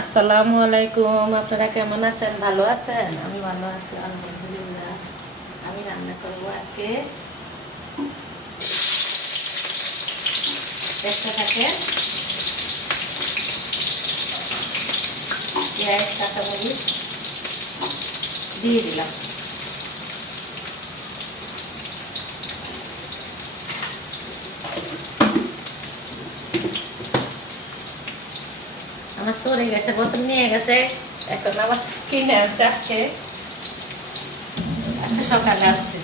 আসসালামু আলাইকুম। আপনারা কেমন আছেন? ভালো আছেন? আমি ভালো আছি আলহামদুলিল্লাহ। আমি রান্না করবো আজকে, দেখতে থাকে, পেঁয়াজ কাঁচামরিচ দিয়ে দিলাম। আমার চলে গেছে, বোতল নিয়ে গেছে, এখন আবার কিনে আসছে আজকে সকালে আসছে।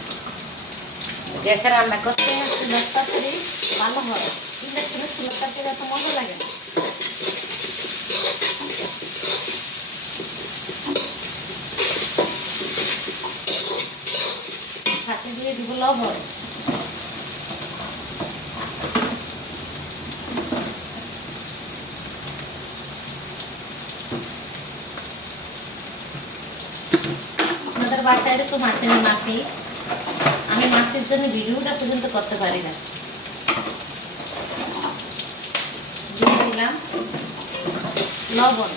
গ্যাসে রান্না করতে চুলার তরকারি ভালো হয়, ইন্ডাকশনের চুলার তরকারি এত মজা লাগে না। সাথে দিয়ে দিব লবণ, আমাদের বাসায় এরকম আসেনি মাছি, আমি মাছের জন্য ভিডিওটা পর্যন্ত করতে পারি না। দিয়ে দিলাম লবণ,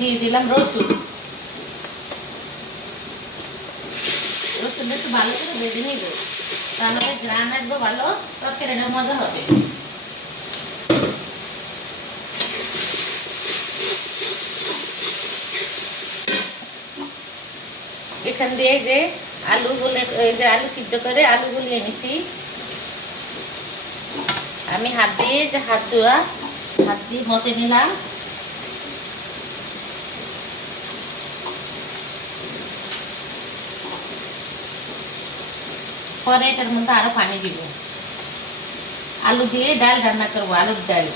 দিয়ে দিলাম রসুন। রসুনটা একটু ভালো করে ভেজে নিব, তাহলে গ্রান আসবে ভালো, তরকারিটা মজা হবে। এখান দিয়ে যে আলু সিদ্ধ করে আলু গুলিয়ে নিছি, আমি হাত দিয়ে মতে নিলাম। পরে এটার মধ্যে আরো পানি দিব, আলু দিয়ে ডাল রান্না করবো, আলুর ডাল।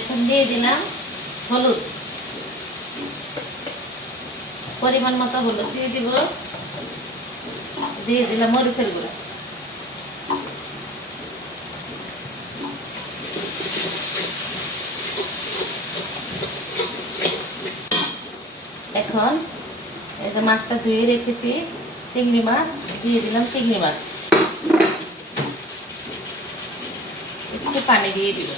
এখন দিয়ে দিলাম হলুদ, পরিমাণ মতো হলুদ দিয়ে দিব। দিয়ে দিলাম মরিচের গুঁড়া, এখন এই যে মাছটা ধুয়ে রেখেছি, চিংড়ি মাছ দিয়ে দিলাম। চিংড়ি মাছ একটু পানি দিয়ে দিব।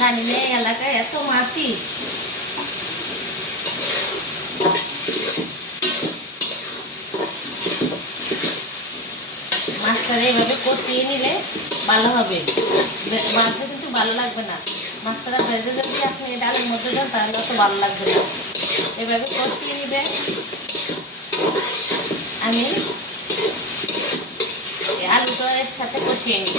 জানি না এই এলাকায় এত মাছি, মাছটা এইভাবে কষিয়ে নিলে ভালো হবে, মাছটা কিন্তু ভালো লাগবে না। মাছটা ভেজে যদি আপনি ডালের মধ্যে দেন তাহলে অত ভালো লাগবে না। এভাবে কষিয়ে নিবে। আমি আলুটা এর সাথে কষিয়ে নিব।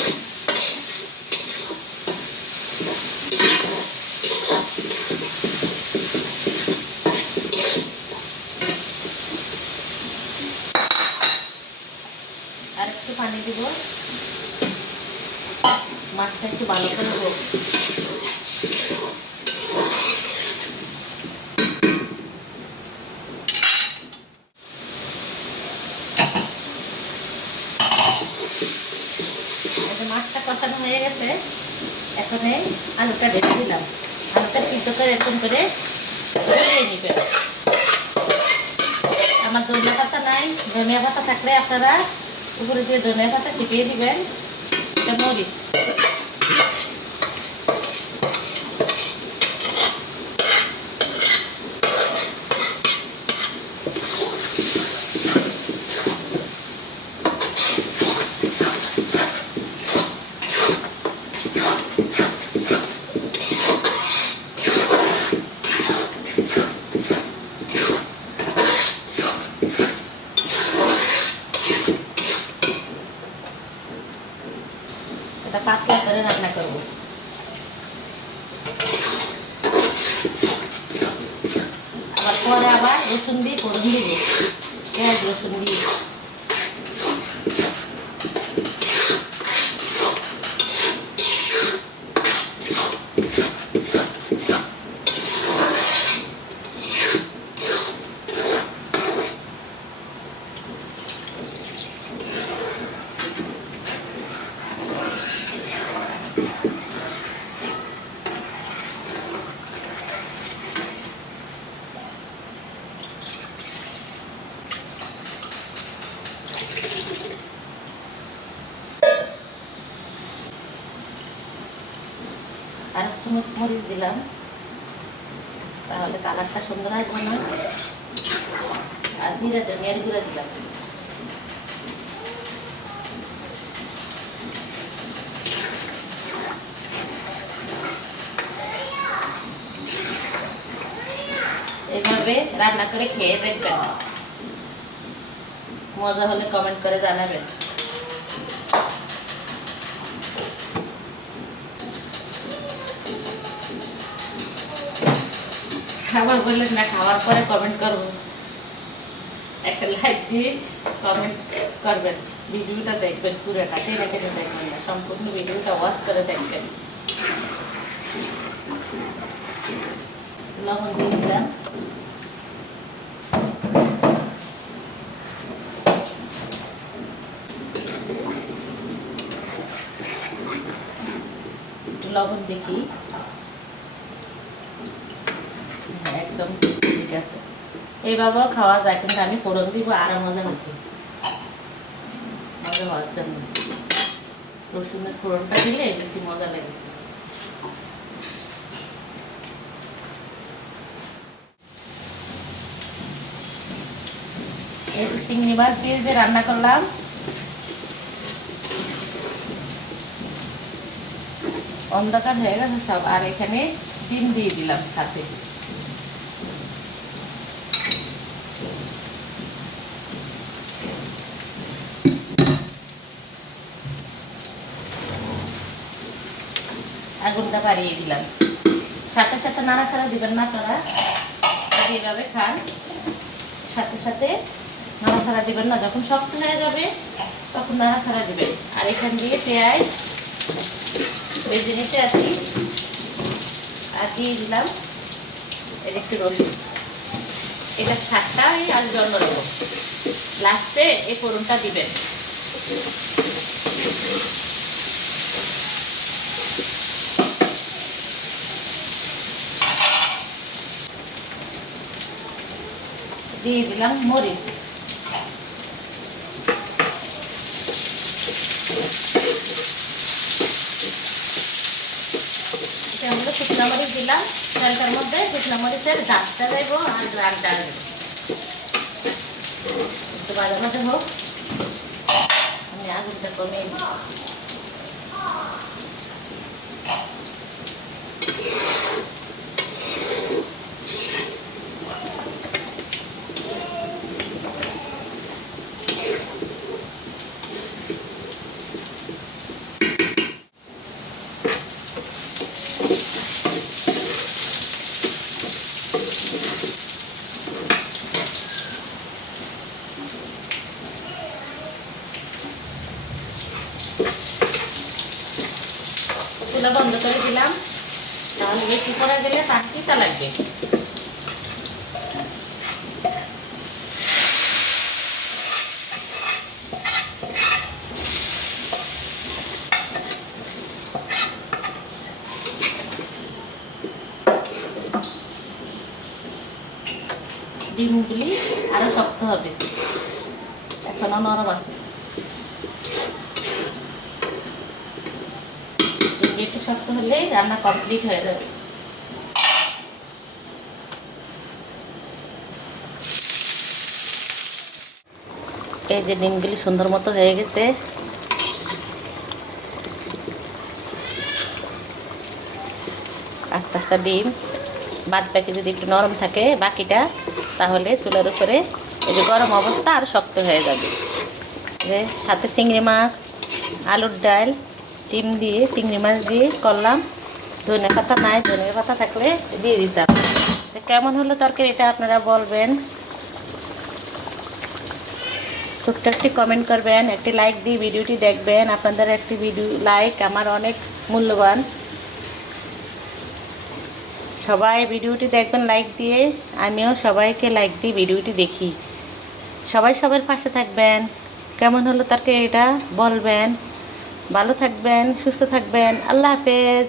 আর একটু পানি দিব, মাছটা একটু ভালো করে হোক। মাছটা কষানো হয়ে গেছে, এখন আলুটা ঢেলে দিলাম। আলুটা সিদ্ধ করে এরকম করে ধরিয়ে নিবেন। আমার ধনিয়া পাতা নাই, ধনিয়া পাতা থাকলে আপনারা উপরে দিয়ে ধনিয়া পাতা ছিটিয়ে দিবেন। এটা মরিচ, এটা পাতলা করে রান্না করব। আবার পরে আবার রসুন দিয়ে ফোড়ন দিব, পেঁয়াজ রসুন দিয়ে। আর চামচ মরিচ দিলাম, তাহলে কালারটা সুন্দর আসবে না। আর জিরা ধনিয়ার গুঁড়া দিলাম। এইভাবে রান্না করে খেয়ে দেখবেন, মজা হলে কমেন্ট করে জানাবেন। খাবার বললেন না, খাওয়ার পরে কমেন্ট করব। একটা লাইক দিয়ে কমেন্ট করবেন, ভিডিওটা দেখবেন পুরোটা, টেনে টেনে দেখবেন না, সম্পূর্ণ ভিডিওটা ওয়াচ করে দেখবেন। লবণ দিয়ে দিলাম, একটু লবণ দেখি, একদম ঠিক আছে। এইভাবেও খাওয়া যায়, কিন্তু আমি ফোড়ন দিব আরো মজা হতো, মজা হওয়ার জন্য। রসুনের ফোড়নটা দিলে বেশি মজা লাগে। এই চিংড়ি মাছ দিয়ে যে রান্না করলাম, অন্ধকার হয়ে গেছে সব। আর এখানে ডিম দিয়ে দিলাম সাথে। আগুনটা বাড়িয়ে দিলাম, সাথে সাথে নাড়াচাড়া দিবেন না আপনারা, যেভাবে খান সাথে সাথে নাড়াচাড়া দিবেন না। যখন শক্ত হয়ে যাবে তখন নাড়াচাড়া দিবেন। আর এখান দিয়ে পেঁয়াজ ভেজে নিতে আসি, আর দিয়ে দিলাম একটু রসুন। এটা ছাড়টা আর জন্য দেবো, লাস্টে এই ফোড়নটা দিবেন। দিয়ে দিলাম মরিচ, এটা হলো শুকনো মরিচ দিলাম। তেলটার মধ্যে শুকনো মরিচের ঝাঁজটা দেবো আর গ্রানটা দেবো। একটু ভাজা ভাজা হোক, আমি আগুনটা কমিয়ে দিই। চুলা বন্ধ করে দিলাম, তাহলে বেশি করা গেলে তার তিতা লাগবে। ডিমগুলি আরো শক্ত হবে, এখনো নরম আছে। ডিমগুলি একটু শক্ত হলেই রান্না কমপ্লিট হয়ে যাবে। এই যে ডিমগুলি সুন্দর মতো হয়ে গেছে। আস্তে আস্তে ডিম বাদ বাকি যদি একটু নরম থাকে বাকিটা, তাহলে চুলার উপরে এই যে গরম অবস্থা আর শক্ত হয়ে যাবে। যে সাথে চিংড়ি মাছ, আলুর ডাল, ডিম দিয়ে চিংড়ি মাছ দিয়ে করলাম। ধনে পাতা নাই, ধনে পাতা থাকলে দিয়ে দিতাম। তো কেমন হলো তরকারি এটা আপনারা বলবেন, ছোট্ট একটি কমেন্ট করবেন, একটি লাইক দিয়ে ভিডিওটি দেখবেন। আপনাদের একটি ভিডিও লাইক আমার অনেক মূল্যবান। সবাই ভিডিওটি দেখবেন লাইক দিয়ে, আমিও সবাইকে লাইক দিয়ে ভিডিওটি দেখি। সবাই সবার পাশে থাকবেন। কেমন হলো তরকারি এটা বলবেন। ভালো থাকবেন, সুস্থ থাকবেন। আল্লাহ হাফেজ।